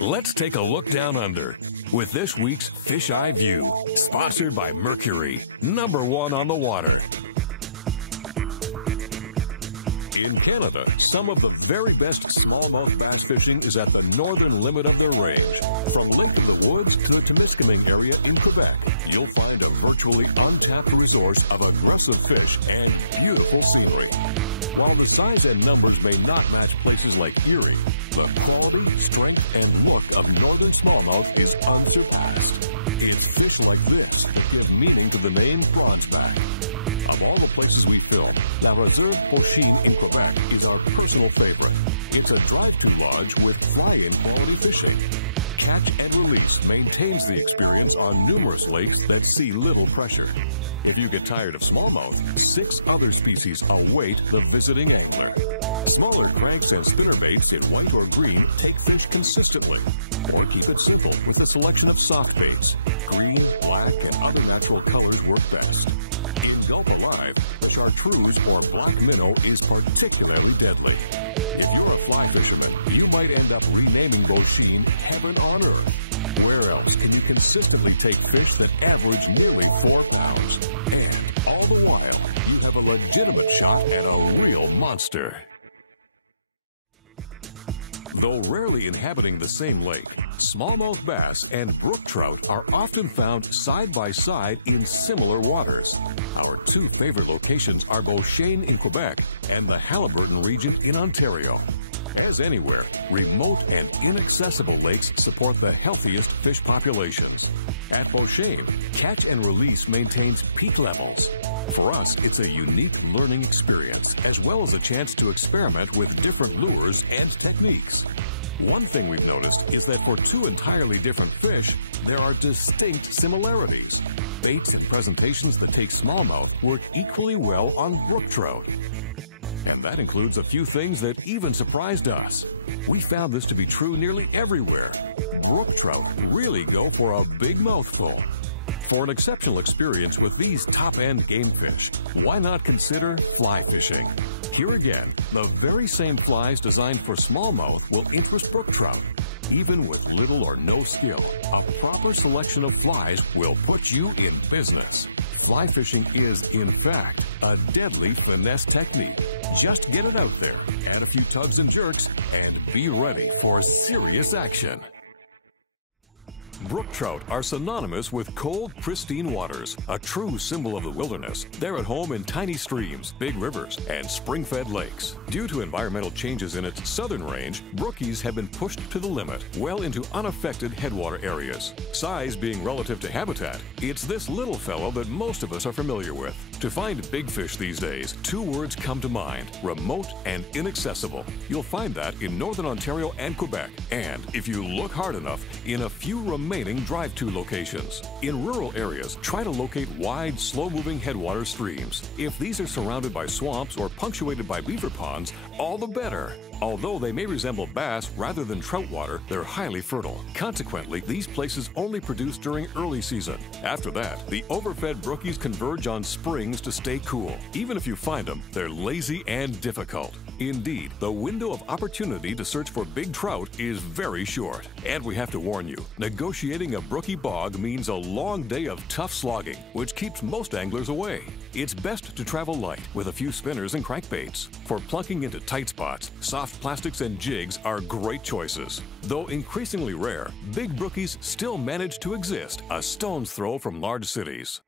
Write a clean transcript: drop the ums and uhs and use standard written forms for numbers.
Let's take a look down under with this week's Fish Eye View, sponsored by Mercury, #1 on the water. In Canada, some of the very best smallmouth bass fishing is at the northern limit of their range. From Lake of the Woods to the Temiskaming area in Quebec, you'll find a virtually untapped resource of aggressive fish and beautiful scenery. While the size and numbers may not match places like Erie, the quality, strength, and look of northern smallmouth is unsurpassed. It's fish like this that give meaning to the name bronzeback. Of all the places we film, La Réserve Beauchene in Quebec is our personal favorite. It's a drive-to lodge with fly-in quality fishing. Catch and Release maintains the experience on numerous lakes that see little pressure. If you get tired of smallmouth, 6 other species await the visiting angler. Smaller cranks and spinnerbaits in white or green take fish consistently. Or keep it simple with a selection of soft baits. Green, black, and other natural colors work best. In Gulp Alive, the chartreuse or black minnow is particularly deadly. If you're a fly fisherman, you might end up renaming Beauchene Heaven on Earth. Where else can you consistently take fish that average nearly 4 pounds? And all the while, you have a legitimate shot at a real monster. Though rarely inhabiting the same lake, smallmouth bass and brook trout are often found side by side in similar waters. Our 2 favorite locations are Beauchene in Quebec and the Haliburton region in Ontario. As anywhere, remote and inaccessible lakes support the healthiest fish populations. At Beauchene, Catch and Release maintains peak levels. For us, it's a unique learning experience, as well as a chance to experiment with different lures and techniques. One thing we've noticed is that for 2 entirely different fish, there are distinct similarities. Baits and presentations that take smallmouth work equally well on brook trout. And that includes a few things that even surprised us. We found this to be true nearly everywhere. Brook trout really go for a big mouthful. For an exceptional experience with these top-end game fish, why not consider fly fishing? Here again, the very same flies designed for smallmouth will interest brook trout. Even with little or no skill, a proper selection of flies will put you in business. Fly fishing is, in fact, a deadly finesse technique. Just get it out there, add a few tugs and jerks, and be ready for serious action. Brook trout are synonymous with cold, pristine waters, a true symbol of the wilderness. They're at home in tiny streams, big rivers, and spring-fed lakes. Due to environmental changes in its southern range, brookies have been pushed to the limit, well into unaffected headwater areas. Size being relative to habitat, it's this little fellow that most of us are familiar with. To find big fish these days, 2 words come to mind: remote and inaccessible. You'll find that in northern Ontario and Quebec, and if you look hard enough, in a few remaining drive-to locations. In rural areas, try to locate wide, slow-moving headwater streams. If these are surrounded by swamps or punctuated by beaver ponds, all the better. Although they may resemble bass rather than trout water, they're highly fertile. Consequently, these places only produce during early season. After that, the overfed brookies converge on springs to stay cool. Even if you find them, they're lazy and difficult. Indeed, the window of opportunity to search for big trout is very short. And we have to warn you, negotiating a brookie bog means a long day of tough slogging, which keeps most anglers away. It's best to travel light with a few spinners and crankbaits. For plunking into tight spots, soft plastics and jigs are great choices. Though increasingly rare, big brookies still manage to exist a stone's throw from large cities.